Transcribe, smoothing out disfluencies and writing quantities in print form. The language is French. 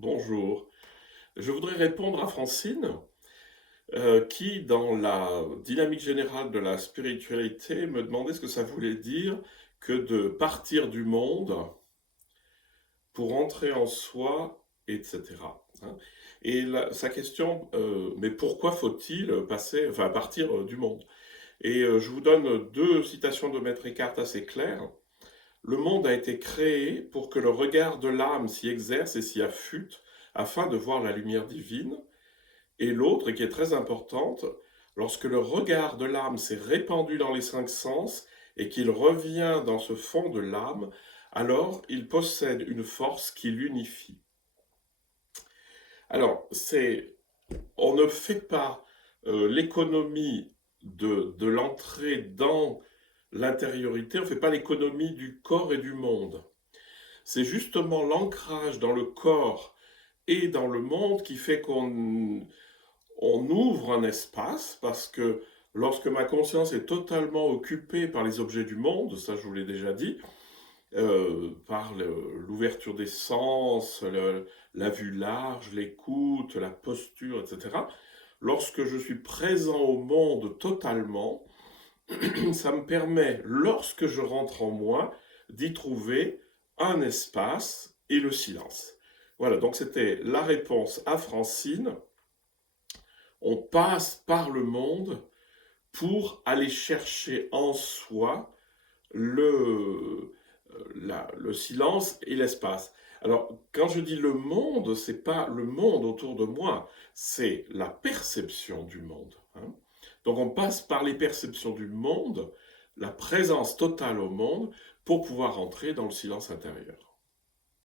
Bonjour. Je voudrais répondre à Francine, qui, dans la dynamique générale de la spiritualité, me demandait ce que ça voulait dire que de partir du monde pour entrer en soi, etc. hein. Et sa question, mais pourquoi faut-il partir du monde? Et je vous donne deux citations de Maître Eckhart assez claires. Le monde a été créé pour que le regard de l'âme s'y exerce et s'y affûte, afin de voir la lumière divine. Et l'autre, qui est très importante, lorsque le regard de l'âme s'est répandu dans les cinq sens et qu'il revient dans ce fond de l'âme, alors il possède une force qui l'unifie. Alors, on ne fait pas l'économie de l'entrée dans l'intériorité, on ne fait pas l'économie du corps et du monde. C'est justement l'ancrage dans le corps et dans le monde qui fait qu'on ouvre un espace, parce que lorsque ma conscience est totalement occupée par les objets du monde, ça je vous l'ai déjà dit, par l'ouverture des sens, la vue large, l'écoute, la posture, etc., lorsque je suis présent au monde totalement, ça me permet, lorsque je rentre en moi, d'y trouver un espace et le silence. Voilà, donc c'était la réponse à Francine. On passe par le monde pour aller chercher en soi le silence et l'espace. Alors, quand je dis le monde, c'est pas le monde autour de moi, c'est la perception du monde. Donc, on passe par les perceptions du monde, la présence totale au monde, pour pouvoir entrer dans le silence intérieur.